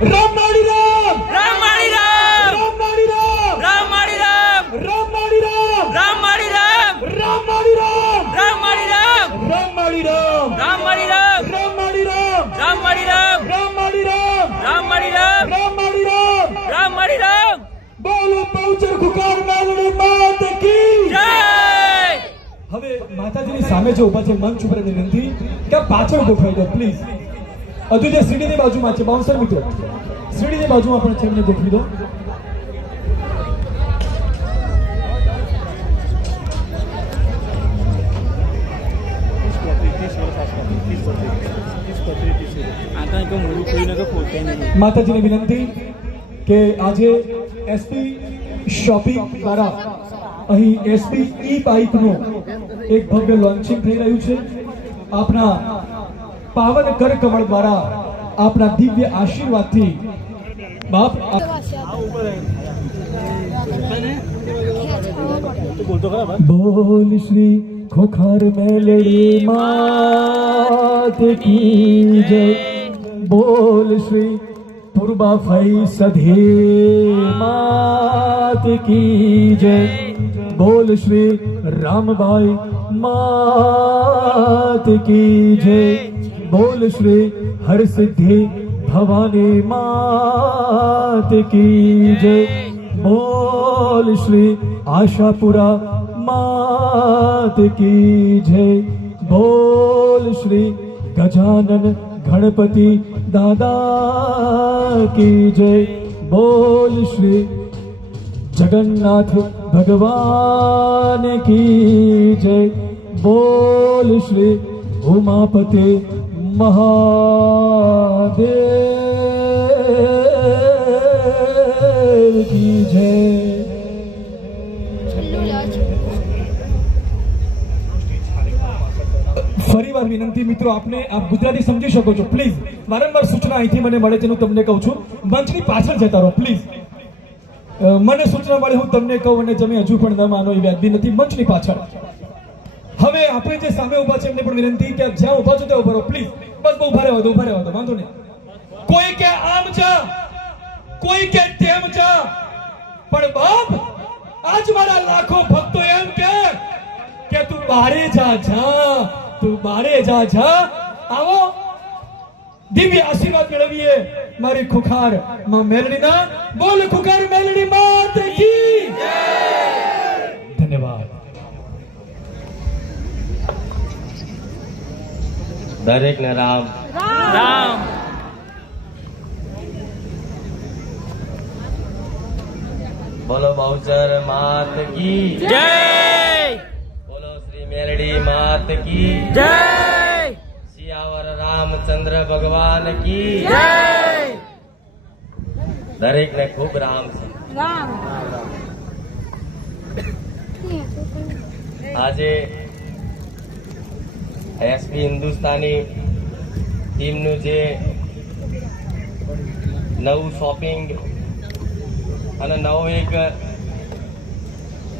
રામ માળી રામ, રામ માળી રામ, રામ માળી રામ, રામ માળી રામ, રામ માળી રામ, રામ માળી રામ, રામ માળી રામ, રામ માળી રામ, રામ માળી રામ, રામ માળી રામ, રામ માળી રામ, રામ માળી રામ, રામ માળી રામ, રામ માળી રામ, રામ માળી રામ. રામ માળી રામ. બોલો બહુચર ખુખાર મેલડી માત કી જય. હવે માતાજીની સામે જે ઉભા છે મંચ ઉપર વિનંતી કે આ પાછળ ગોઠવાઈ દો પ્લીઝ. હજુ જે સીડીની બાજુમાં છે બાઉન્સર મિત્રો, સીડીની બાજુમાં પણ છે એમને ગોઠવી દો. માતાજીની વિનંતી કે આજે એસપી શોપિંગ દ્વારા અહીં એસપી ઈ બાઇકનું એક ભવ્ય લોન્ચિંગ થઈ રહ્યું છે. આપના પાવન કર કમળ દ્વારા આપના દિવ્ય આશીર્વાદથી બાપ બોલ શ્રી ખોખાર મેલડી માત કી જય. બોલ શ્રી પૂર્વા ફઈ સધી માત કી જય. બોલ શ્રી રામભાઈ માત કી જય. બોલ શ્રી હરસિદ્ધિ ભવાની માત કી જય. બોલ શ્રી આશાપુરા માત કી જય. બોલ શ્રી ગજાનન ગણપતિ દાદા કી જય. બોલ શ્રી જગન્નાથ ભગવાન કી જય. બોલ શ્રી ઉમાપતે મહાદેવ કી જય. ફરીવાર વિનંતી મિત્રો, આપને આપ ગુજરાતી સમજી શકો છો પ્લીઝ. વારંવાર સૂચના અહીંથી મને મળે છે, હું તમને કહું છું મંચની પાછળ જતા રહો પ્લીઝ. મને સૂચના મળે હું તમને કહું અને તમે હજુ પણ ન માનો એ વ્યાજબી નથી. મંચની પાછળ હવે આપણે જે સામે ઉભા છે એમને પણ વિનંતી કે જ્યાં ઉભા છો ત્યાં ઉભા રહો પ્લીઝ. બસ બહુ ઉભા રહેવા દો, ઉભા રહેવા દો, વાંધો નહીં. કોઈ કે આમ જા, કોઈ કે તેમ જા, પણ બાપ આજ મારા લાખો ભક્તો એમ કે તું બારે જા જા, તું બારે જા જા. આવો દિવ્ય આશીર્વાદ મેળવીએ મારી ખુખાર માં મેલડીના. બોલ ખુખાર મેલડી માત કી જય. ધન્યવાદ. દરેક ને રામ રામ. બોલો બહુચર માત કી જય. બોલો શ્રી મેલડી માત કી જય. સિયાવર રામચંદ્ર ભગવાન કી જય. દરેક ને ખૂબ રામ છે. આજે એસપી હિન્દુસ્તાની ટીમનું જે નવું શોપિંગ અને નવો એક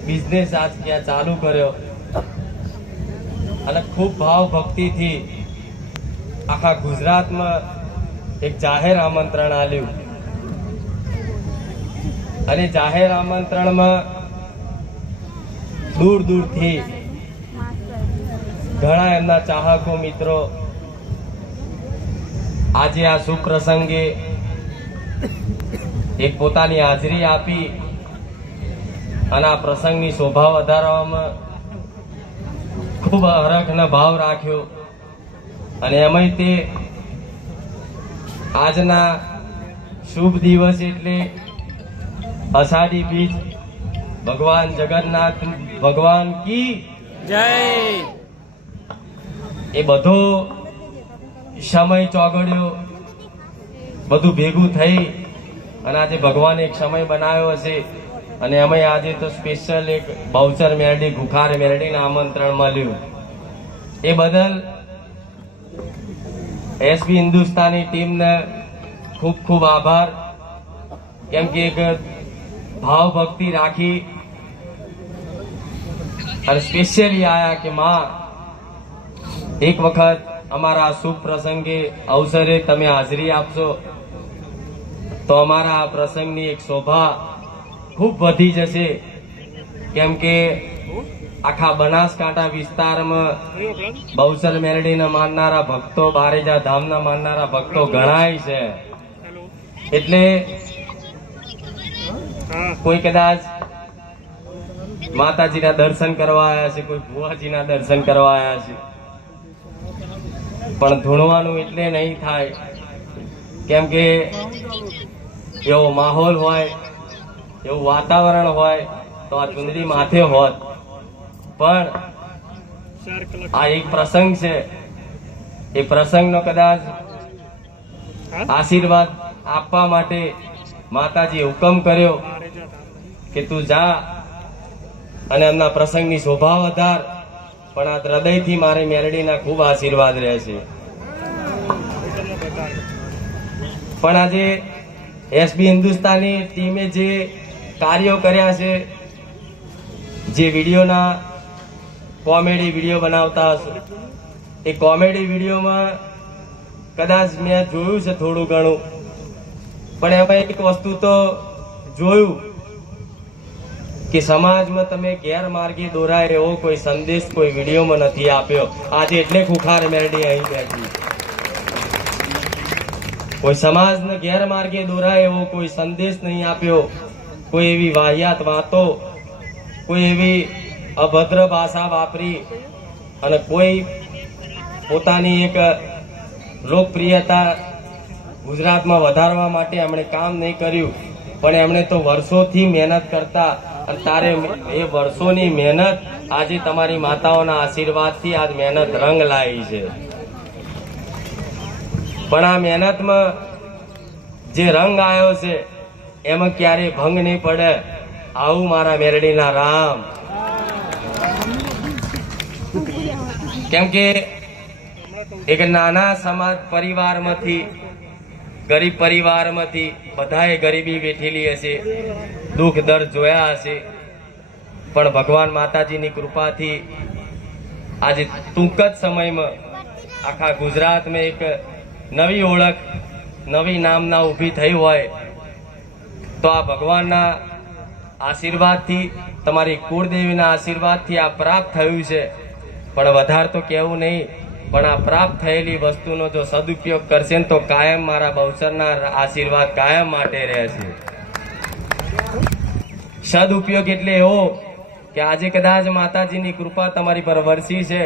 બિઝનેસ આજ ત્યાં ચાલુ કર્યો અને ખૂબ ભાવ ભક્તિથી આખા ગુજરાતમાં એક જાહેર આમંત્રણ આપ્યું અને જાહેર આમંત્રણમાં દૂર દૂરથી ઘણા એમના ચાહકો મિત્રો આજે આ શુભ પ્રસંગે એક પોતાની હાજરી આપી અને આ પ્રસંગની શોભા વધારવામાં ખૂબ હરખનો ભાવ રાખ્યો. અને એમાંય તે આજના શુભ દિવસ એટલે અષાઢી બીજ, ભગવાન જગન્નાથ ભગવાન કી જય. એ બધો સમય ચોગડ્યો, બધું ભેગું થઈ અને આજે ભગવાને એક સમય બનાવ્યો હશે. અને અમે આજે તો સ્પેશિયલ એક બહુચર મેરડી ખુખાર મેરડીને આમંત્રણ મળ્યું. એ બદલ એસપી હિન્દુસ્તાની ટીમને ખૂબ ખૂબ આભાર. કેમ કે એક ભાવ ભક્તિ રાખી અને સ્પેશિયલી આયા કે માં એક વખત અમારા શુભ પ્રસંગે અવસરે તમે હાજરી આપશો. તો અમારા આ પ્રસંગની એક શોભા ખૂબ વધી જશે. કેમ કે આખા બનાસકાંઠા વિસ્તારમાં બહુચર મેલડીના માનનારા ભક્તો, બારેજા ધામના માનનારા ભક્તો ઘણાય છે. એટલે કોઈ કદાચ માતાજીના દર્શન કરવા આવ્યા છે, કોઈ ભુવાજીના દર્શન કરવા આવ્યા છે, પણ ધૂણવાનું એટલે નહીં થાય. કેમ કે એવો માહોલ હોય, એવું વાતાવરણ હોય તો આ ચુંદડી માથે હોત. પણ આ એક પ્રસંગ છે, એ પ્રસંગનો કદાચ આશીર્વાદ આપવા માટે માતાજીએ હુકમ કર્યો કે તું જા અને એમના પ્રસંગની શોભા વધાર. પણ આ હૃદયથી મારે મેલડીના ખૂબ આશીર્વાદ રહેશે. પણ આજે એસબી હિન્દુસ્તાની ટીમે જે કાર્યો કર્યા છે, જે વિડીયોના કોમેડી વિડીયો બનાવતા હશો, એ કોમેડી વિડીયોમાં કદાચ મેં જોયું છે થોડું ઘણું, પણ એમાં એક વસ્તુ તો જોયું કે સમાજમાં તમે ગેરમાર્ગે દોરાય એવો કોઈ સંદેશ કોઈ વિડીયોમાં નથી આપ્યો. આજે એટલે ખુખાર મેલડી અહીં બેઠી. કોઈ સમાજને ગેરમાર્ગે દોરાય એવો કોઈ સંદેશ નહીં આપ્યો. કોઈ એવી વાહિયાત વાતો, કોઈ એવી અભદ્ર ભાષા વાપરી અને કોઈ પોતાની એક લોકપ્રિયતા ગુજરાતમાં વધારવા માટે એમણે કામ નહીં કર્યું. પણ એમણે તો વર્ષોથી મહેનત કરતા, અને તારે એ વર્ષોની મહેનત આજે તમારી માતાઓના આશીર્વાદથી આજ મહેનત રંગ લાવી છે. પણ આ મહેનતમાં જે રંગ આવ્યો છે એમાં ક્યારેય ભંગ નહીં પડે. આવું મારા મેલડીના રામ. કેમ કે એક નાના સમાજ પરિવારમાંથી, ગરીબ પરિવારમાંથી, બધાએ ગરીબી વેઠેલી હશે, દુઃખ દર્દ જોયા હશે, પણ ભગવાન માતાજીની કૃપાથી આજે ટૂંક જ સમયમાં આખા ગુજરાતમાં એક નવી ઓળખ, નવી નામના ઊભી થઈ હોય તો આ ભગવાનના આશીર્વાદથી, તમારી કુળદેવીના આશીર્વાદથી આ પ્રાપ્ત થયું છે. પણ વધારે તો કહેવું નહીં, પણ આ પ્રાપ્ત થયેલી વસ્તુનો જો સદુપયોગ કરશે ને તો કાયમ મારા બહુચરના આશીર્વાદ કાયમ માટે રહેશે. સદુપયોગ એટલે એવો કે આજે કદાચ માતાજીની કૃપા તમારી પર વરસી છે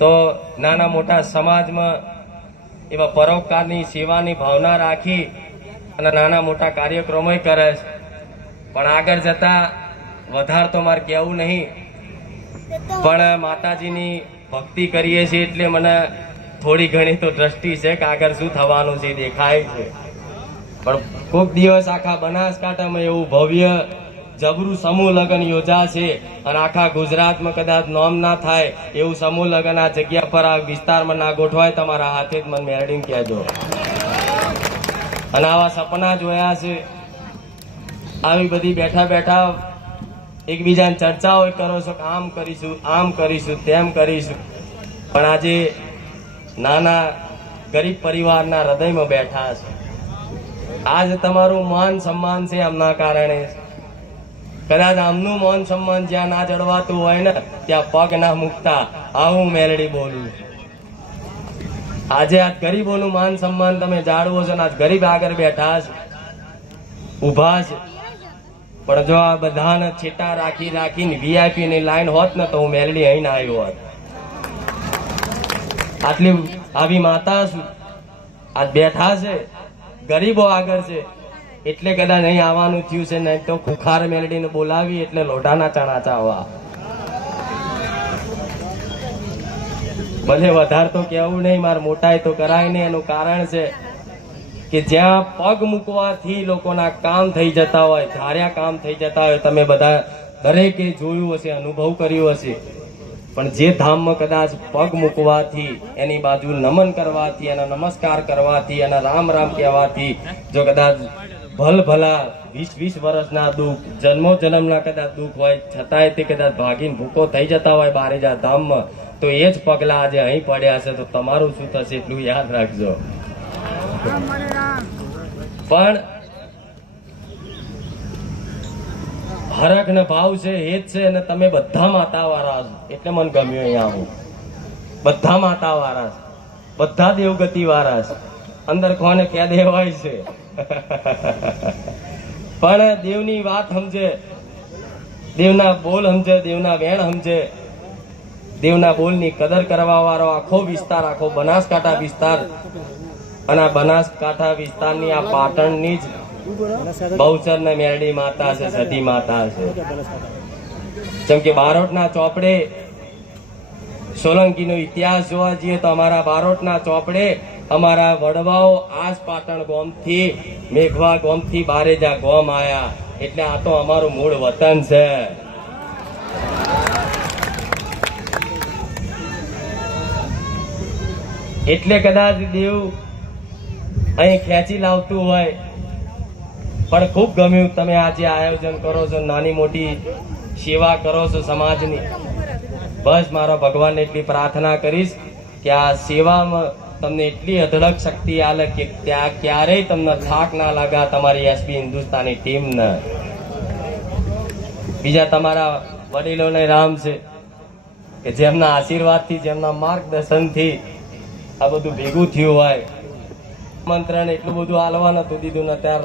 તો નાના મોટા સમાજમાં એવા પરોપકારની સેવાની ભાવના રાખી અને નાના મોટા કાર્યક્રમો કરે છે. પણ આગળ જતા વધારે તો મારે કહેવું નહીં, પણ માતાજીની ભક્તિ કરીએ છીએ એટલે મને થોડી ઘણી તો દ્રષ્ટિ છે કે આગળ શું થવાનું છે દેખાય છે. પણ કોઈક દિવસ આખા બનાસકાંઠામાં એવું ભવ્ય જબરું સમૂહ લગ્ન યોજાશે અને આખા ગુજરાતમાં કદાચ નોમ ના થાય એવું સમૂહ લગ્ન આ જગ્યા પર, આ વિસ્તારમાં ના ગોઠવાય, તમારા હાથે જ મને મેળવીને કહેજો. અને આવા સપના જોયા છે, આવી બધી બેઠા બેઠા એકબીજાને ચર્ચાઓ કરો છો કે આમ કરીશું, આમ કરીશું, તેમ કરીશું. પણ આજે નાના ગરીબ પરિવારના હૃદયમાં બેઠા છે. આજ તમારું માન સન્માન છે એમના કારણે. કદાચ આમનું માન સન્માન જ્યાં ના જળવાતું હોય ને ત્યાં પગ ના મૂકતા. આવું મેલડી બોલું. આજે આ ગરીબોનું માન સન્માન તમે જાળવો છો ને આજ ગરીબ આગળ બેઠા છે, ઉભા છે. પણ જો આ બધાને છેટા રાખી રાખીને વીઆઈપી ની લાઈન હોત ને તો હું મેલડી અહીં ના આવ્યો હોત. આટલી આવી માતા આજ બેઠા છે, ગરીબો આગળ છે એટલે કદાચ અહીં આવવાનું થયું છે. નહીં તો ખુખાર મેલડીને બોલાવી એટલે લોઢાના ચણા ચાવવા. ભલે વધારે તો કેવું નહીં, મારે મોટાઈ તો કરાય નહીં. એનું કારણ છે કે જ્યાં પગ મૂકવાથી લોકોના કામ થઈ જતા હોય, ધાર્યા કામ થઈ જતા હોય, તમે બધા દરેકે જોયું હશે, અનુભવ કર્યો હશે. પણ જે ધામમાં કદાચ પગ મૂકવાથી, એની બાજુ નમન કરવાથી, એના નમસ્કાર કરવાથી, એના રામ રામ કહેવાથી જો કદાચ ભલભલા 20-20 વર્ષના દુઃખ, જન્મો જન્મના કદાચ દુઃખ હોય છતાંય તે કદાચ ભાગીને ભૂકો થઈ જતા હોય બારેજા ધામમાં, તો એ જ પગલા આજે અહીં પડ્યા છે. તો તમારું શું થશે એટલું યાદ રાખજો. પણ હરખ ને ભાવ છે હેત છે અને તમે બધા માતા વાળા છો એટલે મને ગમ્યું અહીંયા આવું. બધા માતા વાળા છે, બધા દેવગતિ વાળા છે, અંદર કોને ક્યાં દેવાય છે પણ દેવની વાત સમજે, દેવના બોલ સમજે, દેવના વેણ સમજે, દેવના બોલની કદર કરવા વાળો આખો વિસ્તાર, આખો બનાસકાંઠા વિસ્તાર અને આ બનાસકાંઠા વિસ્તારની આ પાટણની જ બહુચર ને મેરડી માતા છે, સતી માતા છે. જેમ કે બારોટના ચોપડે સોલંકીનો ઇતિહાસ જોવા જઈએ તો અમારા બારોટના ચોપડે અમારા વડવાઓ આજ પાટણ ગોમથી, મેઘવા ગોમથી બારેજા ગોમ આયા એટલે આ તો અમારું મૂળ વતન છે. એટલે કદાચ દેવ અહીં ખેંચી લાવતું હોય પણ ખૂબ ગમ્યું તમે આજે આયોજન કરો છો, નાની મોટી સેવા કરો છો સમાજની. બસ મારો ભગવાનને એટલી પ્રાર્થના કરીશ કે આ સેવામાં તમને એટલી અઢળક શક્તિ આલે કે ત્યાં ક્યારેય તમને થાક ના લાગા તમારી એસબી હિન્દુસ્તાની ટીમને. બીજા તમારા વડીલોને રામ છે કે જેમના આશીર્વાદથી, જેમના માર્ગદર્શનથી આ બધું ભેગું થયું હોય. મંત્રને એટલું બધું હાલવા નતું દીધું ને ત્યારે